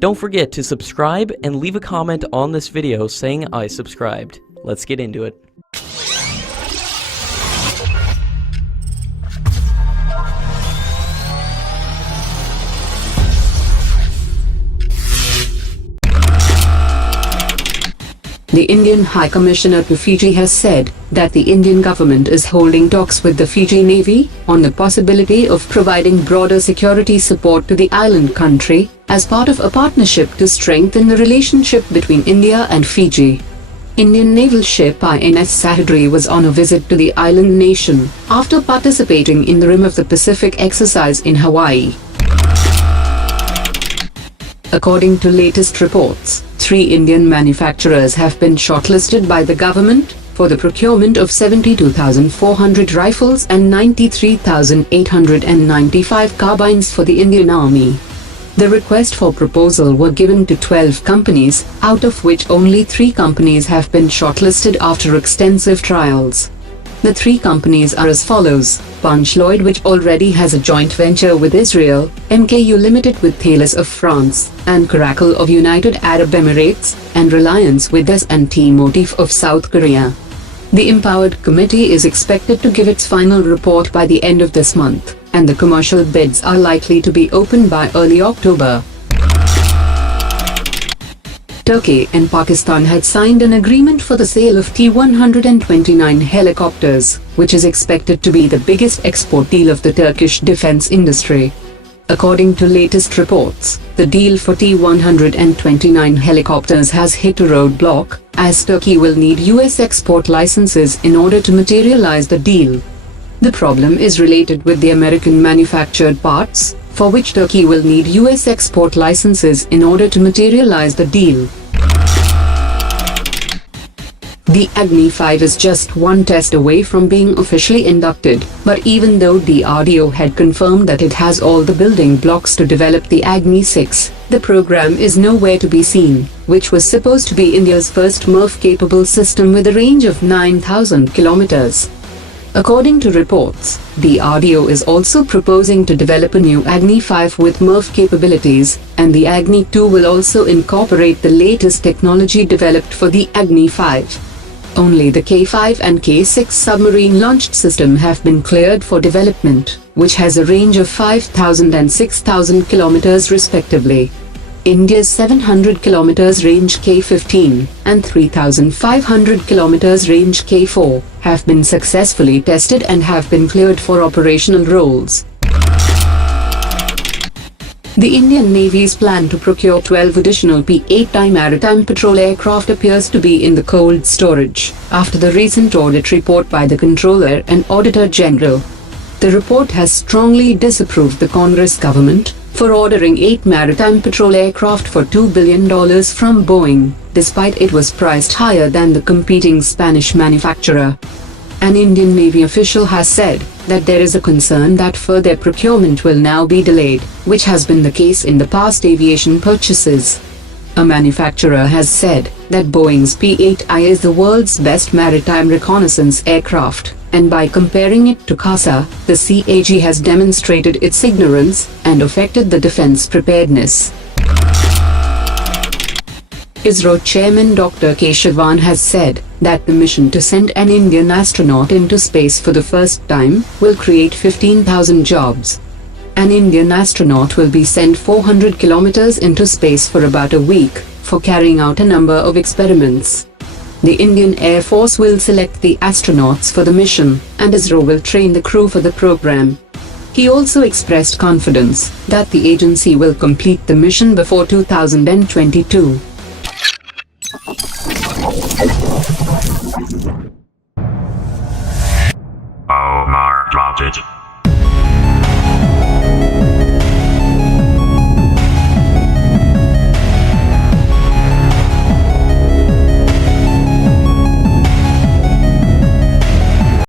Don't forget to subscribe and leave a comment on this video saying I subscribed. Let's get into it. The Indian High Commissioner to Fiji has said that the Indian government is holding talks with the Fiji Navy on the possibility of providing broader security support to the island country as part of a partnership to strengthen the relationship between India and Fiji. Indian naval ship INS Sahyadri was on a visit to the island nation after participating in the Rim of the Pacific exercise in Hawaii. According to latest reports, 3 Indian manufacturers have been shortlisted by the government for the procurement of 72,400 rifles and 93,895 carbines for the Indian Army. The request for proposal were given to 12 companies, out of which only 3 companies have been shortlisted after extensive trials. The 3 companies are as follows: Punch Lloyd, which already has a joint venture with Israel, MKU Limited with Thales of France, and Caracal of United Arab Emirates, and Reliance with S&T Motif of South Korea. The Empowered Committee is expected to give its final report by the end of this month, and the commercial bids are likely to be opened by early October. Turkey and Pakistan had signed an agreement for the sale of T-129 helicopters, which is expected to be the biggest export deal of the Turkish defense industry. According to latest reports, the deal for T-129 helicopters has hit a roadblock, as Turkey will need US export licenses in order to materialize the deal. The problem is related with the American manufactured parts, for which Turkey will need US export licenses in order to materialize the deal. The AGNI-6 is just one test away from being officially inducted, but even though DRDO had confirmed that it has all the building blocks to develop the AGNI-6, the program is nowhere to be seen, which was supposed to be India's first MIRV-capable system with a range of 9,000 kilometers. According to reports, DRDO is also proposing to develop a new AGNI-5 with MIRV capabilities, and the AGNI-2 will also incorporate the latest technology developed for the AGNI-5. Only the K-5 and K-6 submarine-launched system have been cleared for development, which has a range of 5,000 and 6,000 kilometers respectively. India's 700 km range K-15 and 3,500 km range K-4 have been successfully tested and have been cleared for operational roles. The Indian Navy's plan to procure 12 additional P-8I maritime patrol aircraft appears to be in the cold storage, after the recent audit report by the Controller and Auditor General. The report has strongly disapproved the Congress government for ordering 8 maritime patrol aircraft for $2 billion from Boeing, despite it was priced higher than the competing Spanish manufacturer. An Indian Navy official has said that there is a concern that further procurement will now be delayed, which has been the case in the past aviation purchases. A manufacturer has said that Boeing's P-8I is the world's best maritime reconnaissance aircraft, and by comparing it to CASA, the CAG has demonstrated its ignorance and affected the defense preparedness. ISRO Chairman Dr. K. Sivan has said that the mission to send an Indian astronaut into space for the first time will create 15,000 jobs. An Indian astronaut will be sent 400 kilometers into space for about a week for carrying out a number of experiments. The Indian Air Force will select the astronauts for the mission, and ISRO will train the crew for the program. He also expressed confidence that the agency will complete the mission before 2022.